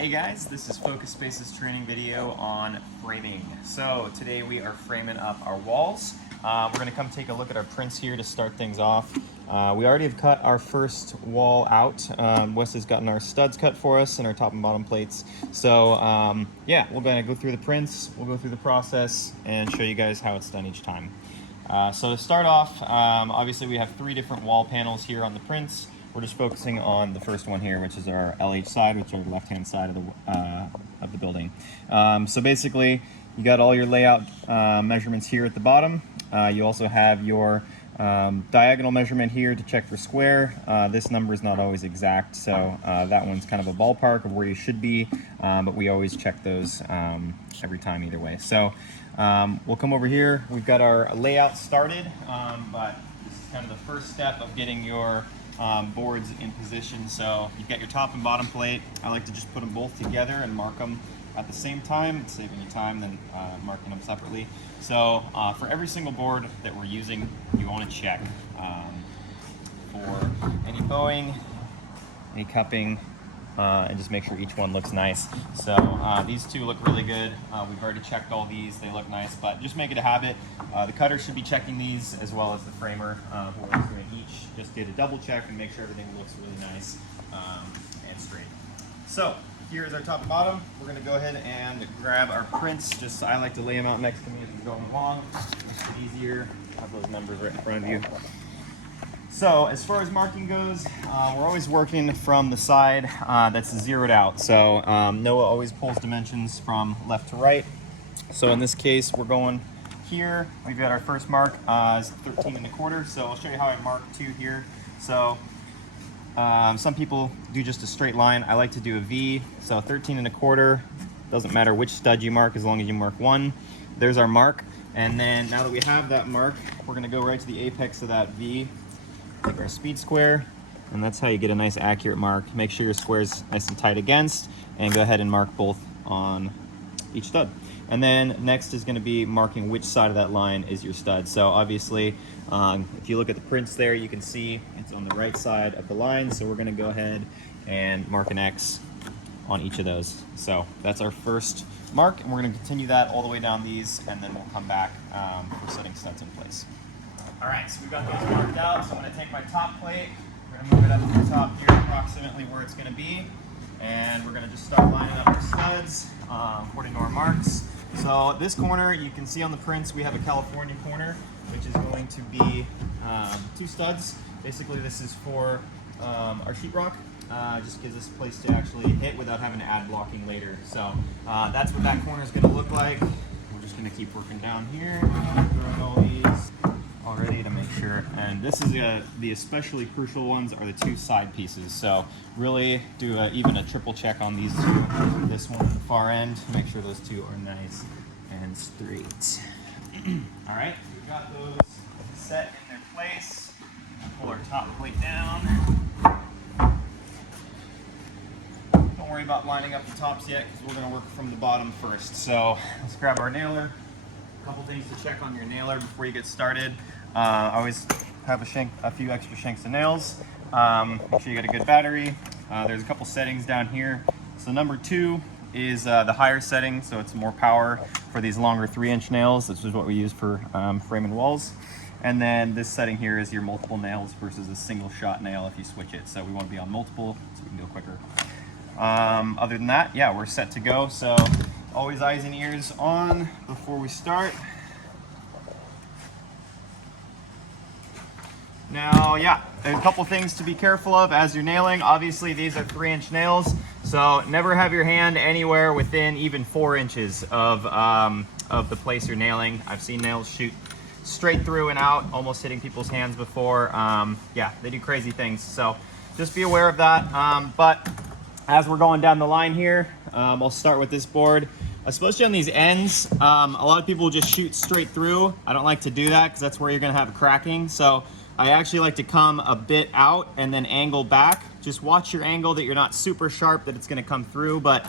Hey guys, this is Focus Space's training video on framing. So today we are framing up our walls. We're going to come take a look at our prints here to start things off. We already have cut our first wall out. Wes has gotten our studs cut for us and our top and bottom plates. So yeah, we're going to go through the prints, we'll go through the process and show you guys how it's done each time. So to start off, obviously we have 3 different wall panels here on the prints. We're just focusing on the first one here, which is our LH side, which is the left-hand side of the building. So basically, you got all your layout measurements here at the bottom. You also have your diagonal measurement here to check for square. This number is not always exact, so that one's kind of a ballpark of where you should be, but we always check those every time either way. So we'll come over here. We've got our layout started, but this is kind of the first step of getting your boards in position. So you've got your top and bottom plate. I like to just put them both together and mark them at the same time. It's saving you time than marking them separately. So for every single board that we're using, you want to check for any bowing, any cupping, and just make sure each one looks nice. So these two look really good. We've already checked all these, they look nice, but just make it a habit. The cutter should be checking these as well as the framer, whoever's doing each. Just get a double check and make sure everything looks really nice and straight. So here is our top and bottom. We're gonna go ahead and grab our prints. Just I like to lay them out next to me as we're going along. Makes it easier. Have those numbers right in front of you. So as far as marking goes, we're always working from the side that's zeroed out. So Noah always pulls dimensions from left to right. So in this case, we're going here. We've got our first mark is 13 1/4. So I'll show you how I mark 2 here. So some people do just a straight line. I like to do a V. So 13 1/4. Doesn't matter which stud you mark as long as you mark 1. There's our mark. And then now that we have that mark, we're gonna go right to the apex of that V. Take our speed square, and that's how you get a nice accurate mark. Make sure your square's nice and tight against, and go ahead and mark both on each stud. And then next is gonna be marking which side of that line is your stud. So obviously, if you look at the prints there, you can see it's on the right side of the line. So we're gonna go ahead and mark an X on each of those. So that's our first mark, and we're gonna continue that all the way down these, and then we'll come back for setting studs in place. All right, so we've got those marked out. So I'm gonna take my top plate, we're gonna move it up to the top here, approximately where it's gonna be. And we're gonna just start lining up our studs according to our marks. So this corner, you can see on the prints, we have a California corner, which is going to be 2 studs. Basically, this is for our sheetrock. Just gives us a place to actually hit without having to add blocking later. So that's what that corner is gonna look like. We're just gonna keep working down here, throwing all these already to make sure. And this is the especially crucial ones are the 2 side pieces. So really do even a triple check on these 2. This one at the far end, make sure those 2 are nice and straight. All right, we've got those set in their place. Pull our top plate down. Don't worry about lining up the tops yet, because we're gonna work from the bottom first. So let's grab our nailer. A couple things to check on your nailer before you get started. I always have a few extra shanks of nails. Make sure you get a good battery. There's a couple settings down here. So number 2 is the higher setting, so it's more power for these longer 3-inch nails. This is what we use for framing walls. And then this setting here is your multiple nails versus a single shot nail if you switch it. So we want to be on multiple so we can go quicker. Other than that, yeah, we're set to go. So always eyes and ears on before we start. Now, yeah, there's a couple things to be careful of as you're nailing. Obviously, these are 3-inch nails, so never have your hand anywhere within even 4 inches of the place you're nailing. I've seen nails shoot straight through and out, almost hitting people's hands before. Yeah, they do crazy things, so just be aware of that. But as we're going down the line here, I'll start with this board. Especially on these ends, a lot of people just shoot straight through. I don't like to do that because that's where you're gonna have a cracking. So I actually like to come a bit out and then angle back. Just watch your angle that you're not super sharp that it's gonna come through, but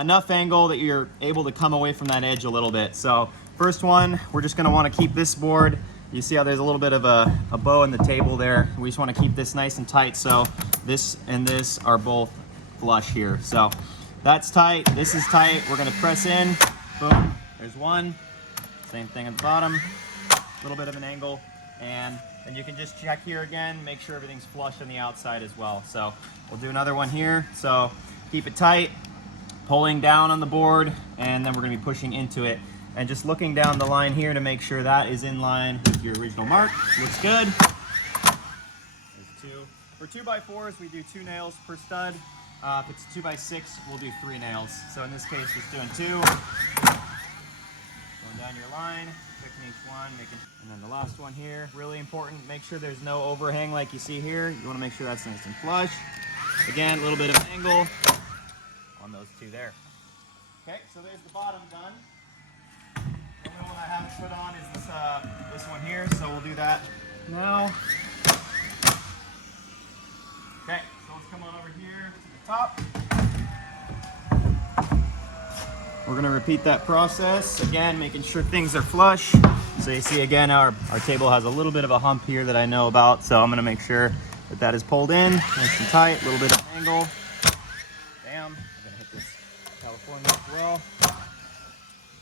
enough angle that you're able to come away from that edge a little bit. So first one, we're just gonna wanna keep this board. You see how there's a little bit of a bow in the table there. We just wanna keep this nice and tight. So this and this are both flush here. So That's tight. This is tight. We're gonna press in. Boom. There's one. Same thing at the bottom. A little bit of an angle. And then you can just check here again, make sure everything's flush on the outside as well. So we'll do another one here. So keep it tight, pulling down on the board, and then we're gonna be pushing into it. And just looking down the line here to make sure that is in line with your original mark. Looks good. There's two. For 2x4s, we do 2 nails per stud. If it's 2x6, we'll do 3 nails. So in this case, just doing 2. Going down your line, checking each one, and then the last one here, really important, make sure there's no overhang like you see here. You wanna make sure that's nice and flush. Again, a little bit of angle on those 2 there. Okay, so there's the bottom done. The only one I haven't put on is this one here, so we'll do that now. Okay, so let's come on over here to the top. We're gonna repeat that process, again, making sure things are flush. So you see again, our table has a little bit of a hump here that I know about, so I'm gonna make sure that that is pulled in, nice and tight, a little bit of angle. Bam, I'm gonna hit this California as well.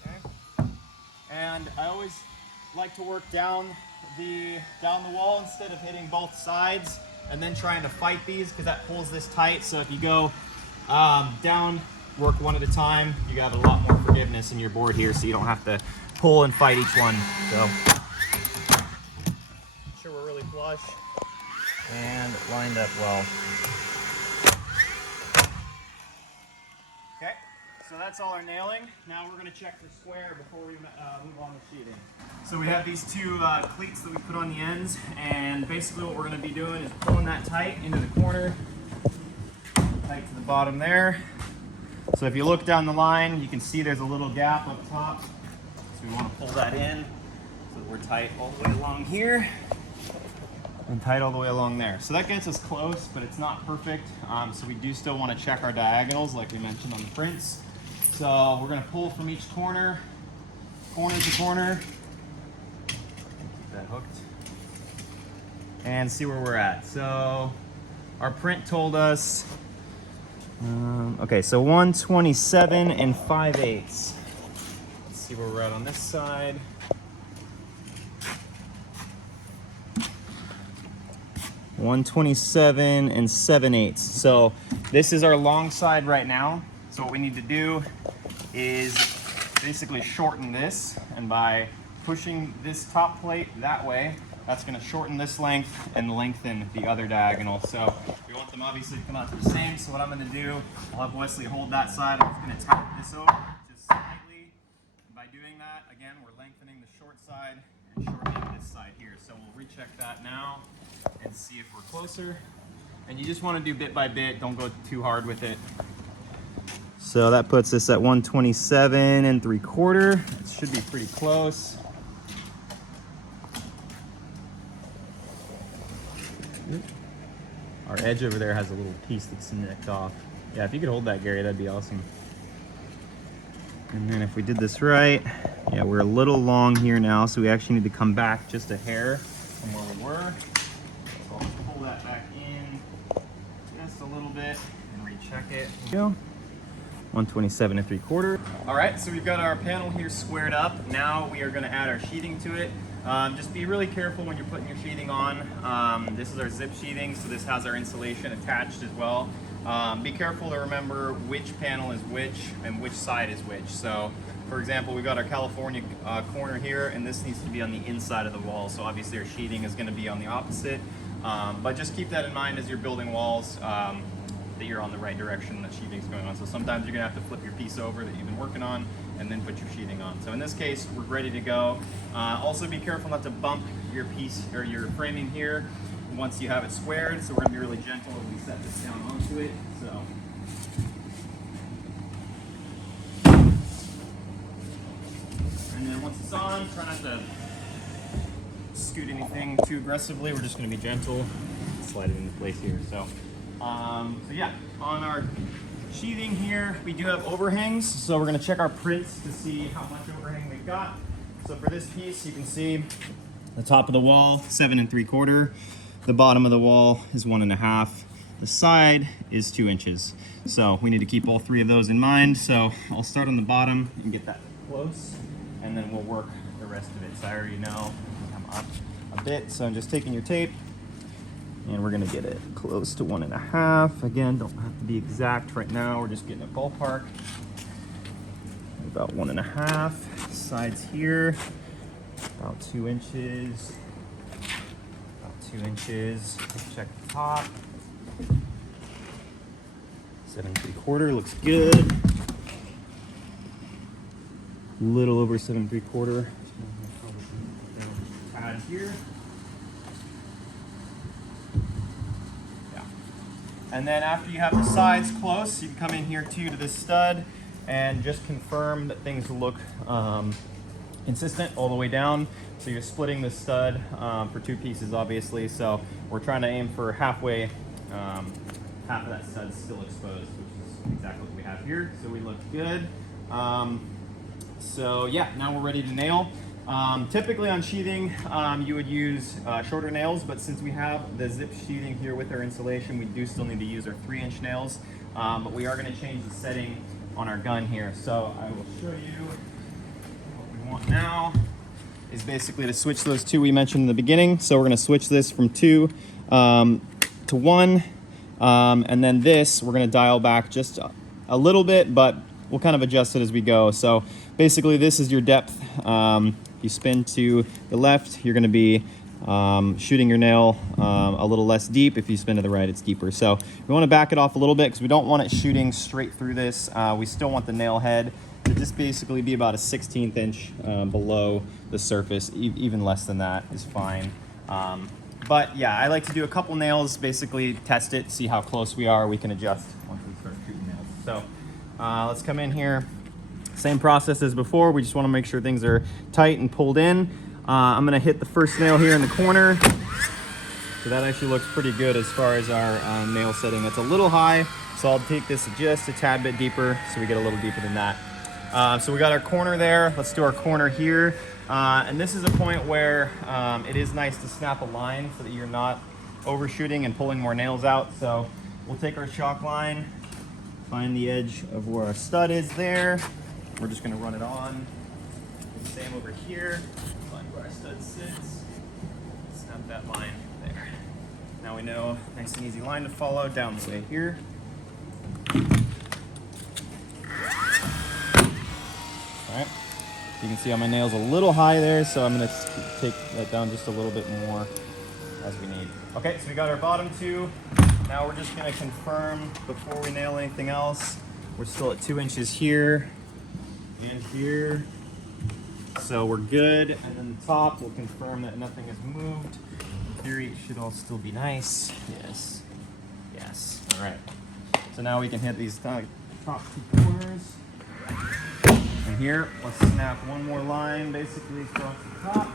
Okay. And I always like to work down the wall instead of hitting both sides and then trying to fight these, because that pulls this tight. So if you go down, work one at a time, you got a lot more forgiveness in your board here, so you don't have to pull and fight each one. So make sure we're really flush and lined up well. Okay, so that's all our nailing. Now we're going to check for square before we move on to sheeting. So we have these 2 cleats that we put on the ends, and basically what we're going to be doing is pulling that tight into the corner, tight to the bottom there. So if you look down the line, you can see there's a little gap up top. So we want to pull that in so that we're tight all the way along here and tight all the way along there. So that gets us close, but it's not perfect. So we do still want to check our diagonals like we mentioned on the prints. So we're going to pull from each corner to corner. Keep that hooked. And see where we're at. So our print told us okay, so 127 and 5/8. Let's see where we're at on this side. (127 and 7/8). So this is our long side right now. So what we need to do is basically shorten this, and by pushing this top plate that way, that's going to shorten this length and lengthen the other diagonal. So we want them obviously to come out the same. So what I'm going to do, I'll have Wesley hold that side. I'm just going to tap this over just slightly. And by doing that, again, we're lengthening the short side and shortening this side here. So we'll recheck that now and see if we're closer. And you just want to do bit by bit. Don't go too hard with it. So that puts us at 127 3/4. It should be pretty close. Our edge over there has a little piece that's nicked off. Yeah, if you could hold that, Gary, that'd be awesome. And then if we did this right, yeah, we're a little long here now, so we actually need to come back just a hair from where we were. So I'll pull that back in just a little bit and recheck it. There we go. 127 3/4. All right, so we've got our panel here squared up. Now we are going to add our sheathing to it. Just be really careful when you're putting your sheathing on. This is our zip sheathing, so this has our insulation attached as well. Be careful to remember which panel is which and which side is which. So, for example, we've got our California corner here, and this needs to be on the inside of the wall. So obviously our sheathing is going to be on the opposite. But just keep that in mind as you're building walls, that you're on the right direction, that sheathing's going on. So sometimes you're gonna have to flip your piece over that you've been working on and then put your sheathing on. So in this case, we're ready to go. Also be careful not to bump your piece or your framing here once you have it squared. So we're gonna be really gentle as we set this down onto it. So. And then once it's on, try not to scoot anything too aggressively. We're just gonna be gentle, slide it into place here. So yeah, on our sheathing here, we do have overhangs. So we're gonna check our prints to see how much overhang we've got. So for this piece, you can see the top of the wall, 7 3/4. The bottom of the wall is 1 1/2. the side is 2 inches. So we need to keep all 3 of those in mind. So I'll start on the bottom and get that close, and then we'll work the rest of it. So I already know I'm up a bit, so I'm just taking your tape and we're gonna get it close to 1.5. Again, don't have to be exact right now. We're just getting a ballpark. About 1.5. Sides here, about 2 inches. About 2 inches. Check the top. 7 3/4 looks good. Little over 7 3/4. Add here. Yeah. And then after you have the sides close, you can come in here too to this stud and just confirm that things look consistent all the way down. So you're splitting the stud for 2 pieces, obviously. So we're trying to aim for halfway, half of that stud still exposed, which is exactly what we have here. So we look good. So yeah, now we're ready to nail. Typically on sheathing, you would use shorter nails, but since we have the zip sheathing here with our insulation, we do still need to use our 3-inch nails. But we are going to change the setting on our gun here. So I will show you what we want now is basically to switch those 2 we mentioned in the beginning. So we're going to switch this from 2 to 1. And then this, we're going to dial back just a little bit, but we'll kind of adjust it as we go. So basically this is your depth. If you spin to the left, you're going to be shooting your nail a little less deep. If you spin to the right, it's deeper. So we want to back it off a little bit because we don't want it shooting straight through this. We still want the nail head to just basically be about a 1/16 inch below the surface. Even less than that is fine. But yeah, I like to do a couple nails, basically test it, see how close we are. We can adjust once we start shooting nails. So let's come in here. Same process as before. We just want to make sure things are tight and pulled in. I'm going to hit the first nail here in the corner. So that actually looks pretty good as far as our nail setting. It's a little high, so I'll take this just a tad bit deeper so we get a little deeper than that. So we got our corner there. Let's do our corner here. And this is a point where it is nice to snap a line so that you're not overshooting and pulling more nails out. So we'll take our chalk line, find the edge of where our stud is there. We're just going to run it on. Same over here. Find where our stud sits. Snap that line there. Now we know, nice and easy line to follow down the way here. Alright, you can see how my nail's a little high there, so I'm going to take that down just a little bit more as we need. Okay, so we got our bottom 2. Now we're just going to confirm before we nail anything else. We're still at 2 inches here and here. So we're good. And then the top, we'll confirm that nothing has moved. In theory, it should all still be nice. Yes. Yes. All right. So now we can hit these top 2 corners. And here, let's snap one more line basically across the top.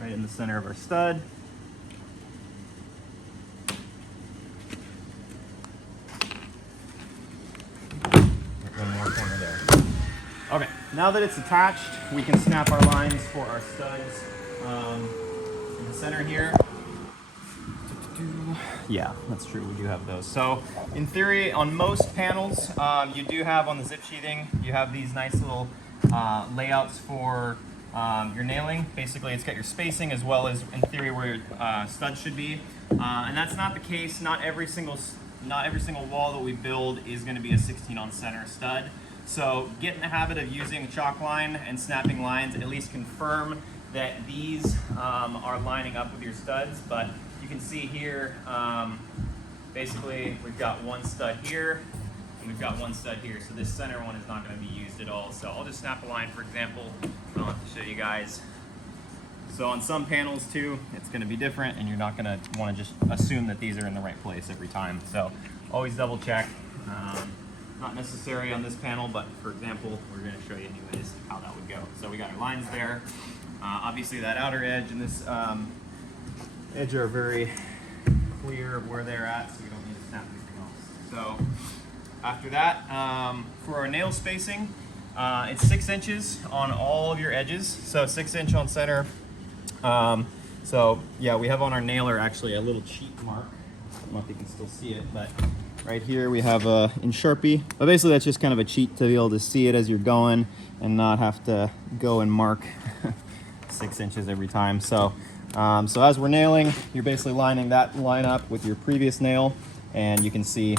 Right in the center of our stud. One more corner there. Okay, now that it's attached, we can snap our lines for our studs in the center here. Yeah, that's true, we do have those. So in theory, on most panels, you do have on the zip sheathing, you have these nice little layouts for your nailing. Basically, it's got your spacing as well as, in theory, where your studs should be. And that's not the case. Not every single wall that we build is going to be a 16 on center stud. So get in the habit of using a chalk line and snapping lines. At least confirm that these are lining up with your studs. But you can see here, basically, we've got one stud here and we've got one stud here. So this center one is not going to be used at all. So I'll just snap a line, for example. I'll have to show you guys. So on some panels too, it's going to be different, and you're not going to want to just assume that these are in the right place every time. So always double check. Not necessary on this panel, but for example, we're going to show you anyways how that would go. So we got our lines there. Obviously that outer edge and this edge are very clear of where they're at, so we don't need to snap anything else. So after that, for our nail spacing, it's 6 inches on all of your edges. So 6 inch on center, So yeah, we have on our nailer actually a little cheat mark. I don't know if you can still see it, but right here we have in Sharpie. But basically that's just kind of a cheat to be able to see it as you're going and not have to go and mark 6 inches every time. So, so as we're nailing, you're basically lining that line up with your previous nail, and you can see,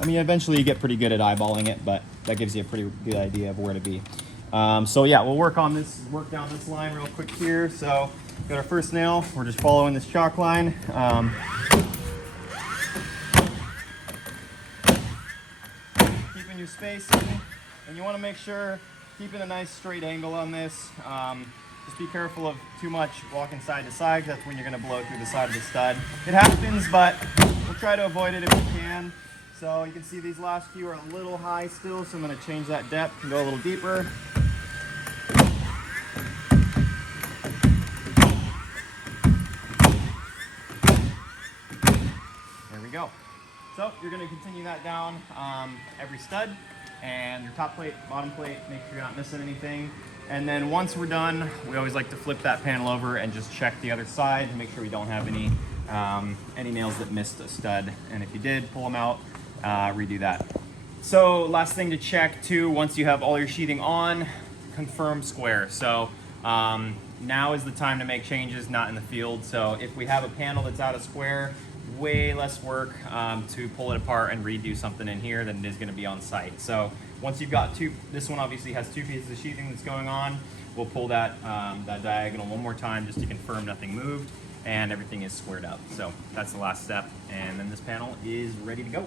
I mean, eventually you get pretty good at eyeballing it, but that gives you a pretty good idea of where to be. So yeah, we'll work down this line real quick here. So got our first nail, we're just following this chalk line. Keeping your spacing, and you want to make sure, keeping a nice straight angle on this. Just be careful of too much walking side to side, that's when you're going to blow through the side of the stud. It happens, but we'll try to avoid it if we can. So you can see these last few are a little high still, so I'm going to change that depth and go a little deeper. There we go. So you're going to continue that down every stud, and your top plate, bottom plate, make sure you're not missing anything. And then once we're done, we always like to flip that panel over and just check the other side to make sure we don't have any nails that missed a stud. And if you did, pull them out, redo that. So last thing to check too, once you have all your sheathing on, confirm square. So now is the time to make changes, not in the field. So if we have a panel that's out of square, way less work to pull it apart and redo something in here than it is going to be on site. So once you've got this one obviously has 2 pieces of sheathing that's going on. We'll pull that that diagonal one more time just to confirm nothing moved and everything is squared up. So that's the last step, and then this panel is ready to go.